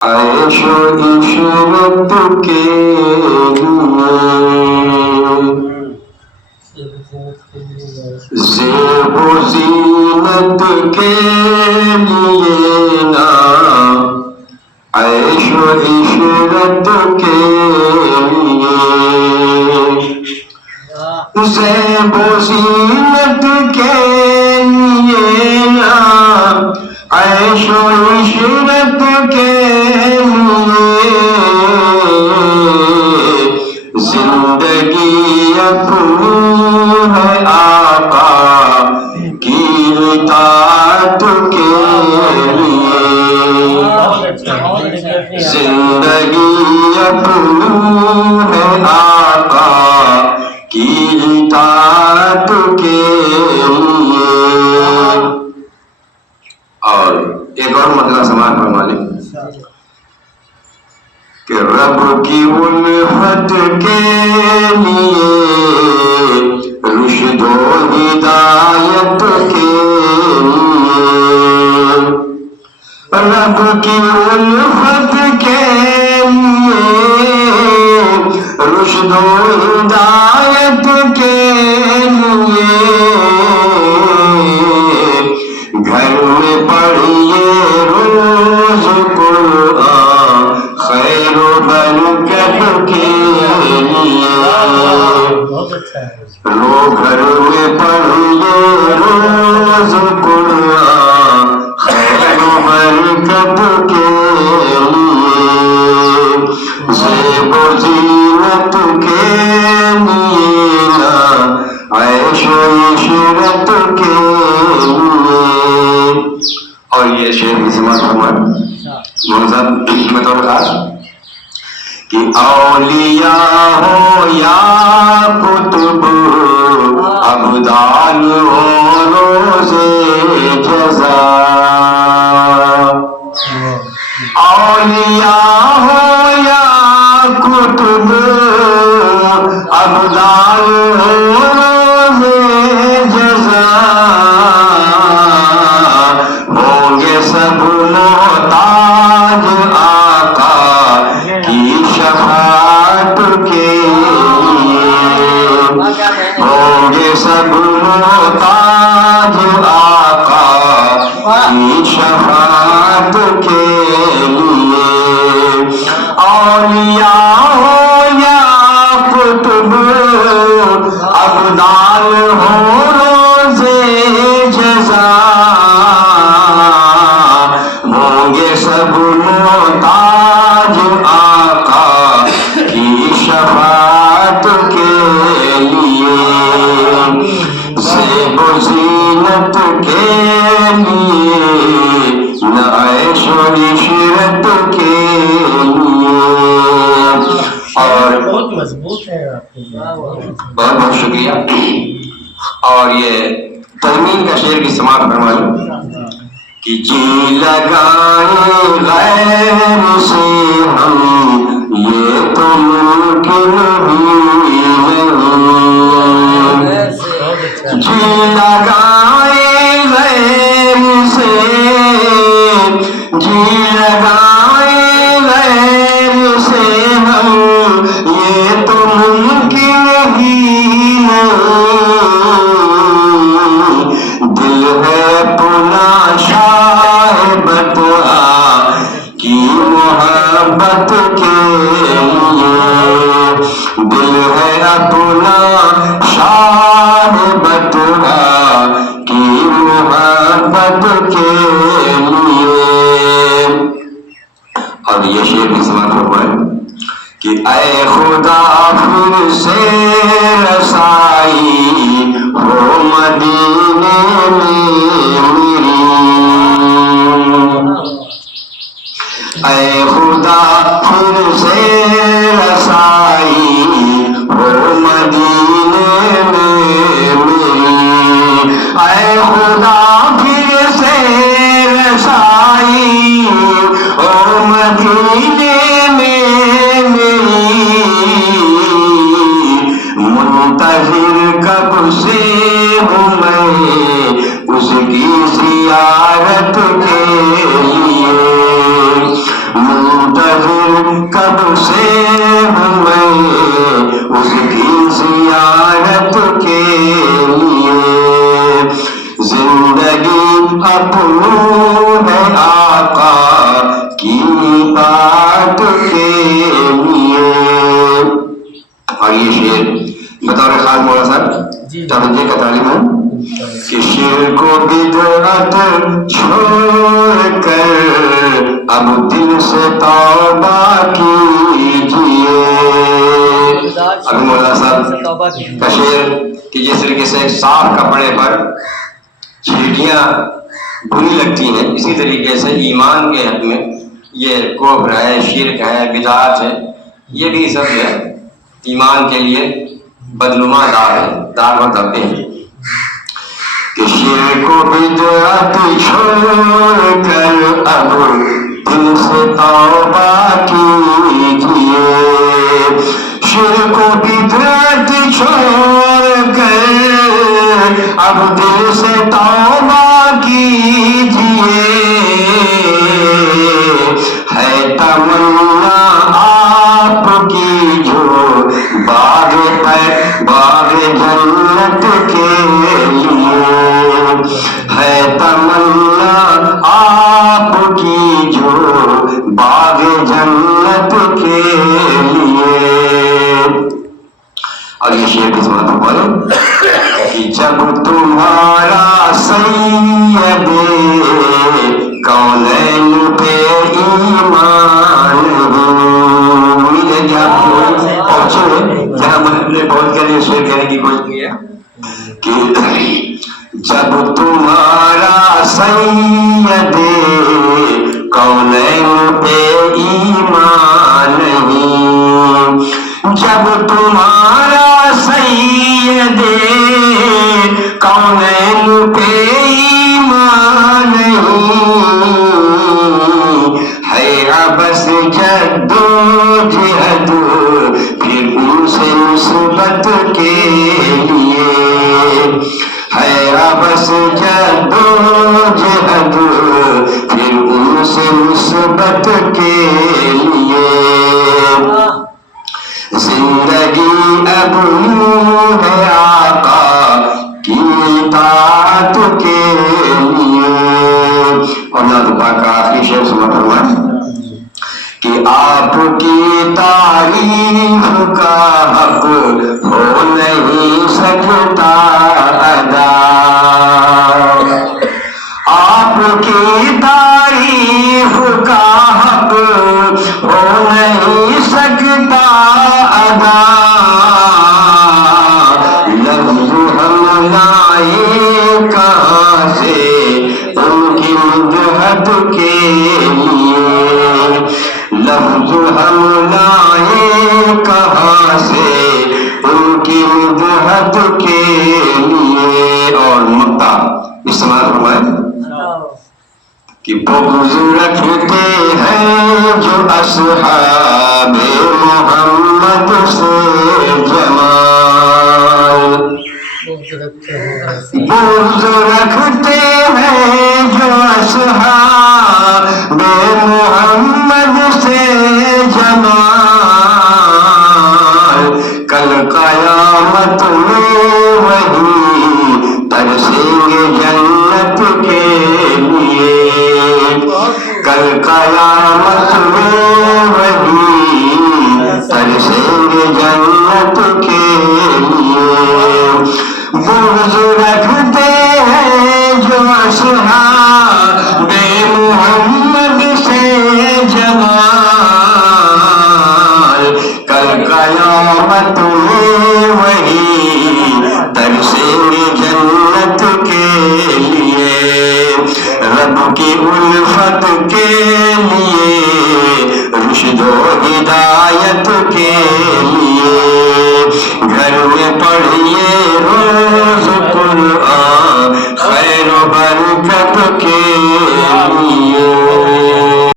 عیش و عشرت کے زیب و زینت کے لیے نا، عیش و عشرت کے لیے زیب و زینت کے لیے نا، عیش و عشرت کے لیے زندگی اپنی ہے آقا کی اطاعت کے لیے، زندگی اپنی ہے آقا کی اطاعت کے لیے۔ اور ایک اور مطلب سماعت فرما لیں کہ رب کی الفت کے لیے، رشد و ہدایت کے لیے، رب کی الفت کے لیے، رشد و ہدایت کے لیے گھر میں پڑھیے روز قرآن خیر و برکت کے لیے، گھر میں پڑھیے روز قرآن خیر و برکت کے لیے، زیب و زینت کے لیے نا، عیش و عشرت کے لیے۔ اور یہ شعر کی سماعت فرمائے مولانا بطور خاص کہ اولیاء ہو یا کتب، ابدال ہو روز جزا، اولیاء ہو یا کتب، ابدال ہو روز جزا، ہوں گے سب محتاج آقا کی شفاعت کے لیے، ہوں گے سب محتاج آقا کی شفاعت کے لیے، اولیاء ہو یا کتب، ابدال ہو روز جزا، ہوں گے سب محتاج آقا کی شفاعت کے لیے، زیب و زینت کے لیے، عیش و عشرت کے لیے۔ اور بہت مضبوط ہے آپ کے، بہت بہت شکریہ۔ اور یہ ترمیم کا شعر کی سماعت فرما لوں کہ جی لگائیں غیر سے ہم یہ تو ممکن ہی نہیں، جی لگائیں غیر سے، جی لگائیں غیر سے ہم یہ تو ممکن ہی نہیں، دل ہے پنا شاہ بتوا کی محبت کے لیے، دل ہے اپنا شاہ بتوا کی محبت کے لیے۔ اور یہ شعر بھی سماعت فرمائے کہ اے خدا پھر سے رسائی ہو مدینے میں میری، اے خدا پھر سے رسائی ہو مدینے میں میری، اے خدا پھر سے رسائی ہو مدینے میں میری، منتظر کب سے ہوں میں اس کی زیارت کے لیے، کب سے ہوں میں اس کی زیارت کے لیے زندگی اپنوں ہے آقا کی بات کے لیے. اور یہ شعر بطور خاص مولانا صاحب توجہ کا تعلیم ہے کہ شرک و بدعت چھوڑ کر اب دل سے توبہ کیجیے. ابھی مولانا صاحب کا شعر کہ جس طریقے سے صاف کپڑے پر چھیٹیاں بری لگتی ہیں، اسی طریقے سے ایمان کے حق میں یہ کفر ہے، شرک ہے، بدعت ہے، یہ بھی سب جو ہے ایمان کے لیے بدنما دار ہے، دار و دبے ہیں. کہ شرک و بدعت چھوڑ کر اب دل سے توبہ کیجیے. شرک و بدعت چھوڑ کر اب دل سے توبہ کیجیے. ہے تمنا آپ کی جو باغ جنت کے لیے. ہے تمنا آپ کی جو باغ جنت کے لیے. اور یہ شعر کی سماعت بولے کہ جب تمہارا سید کونین پہ ایمان ملے گا پہنچے جہاں میں نے بہت کے لیے شعر کہنے کی کوشش کی ہے کہ جب تمہارا سید کونین پہ ایمان نہیں، جب تمہارا سید کونین پہ ایمان نہیں، ہے بس جد و جہد پھر ان سے نسبت کے لیے. ہے بس جد و جہد پھر ان سے نسبت کے لیے. زندگی اب ہے آقا کی اطاعت کے لیے. اور نعت پاک کا آخری شعر سنا فرمائیں کہ آپ کی تعریف کا حق ہو نہیں سکتا ادا. آپ کی تعریف کا حق ہو نہیں سکتا ادا. لفظ ہم لائے کہاں سے ان کی مدحت کے لیے. لفظ ہم لائے کہاں سے ان کی مدحت کے لیے. اور مقطع استعمال فرمائیں کہ بغض رکھتے ہیں جو اصحاب محمد سے جمال. بغض رکھتے ہیں جو اصحاب محمد سے جمال. کل قیامت میں وہی ترسیں گے جنت کے لیے. کل قیامت میں وہی ترسیں گے جنت کے لیے. بغض رکھتے ہیں جو اصحاب محمد سے جمال. کل قیامت میں وہی ترسیں گے جنت کے لیے. رب کی الفت کے لیے، رشد و ہدایت کے لیے گھر میں پڑھیے روز قرآن خیر و برکت کے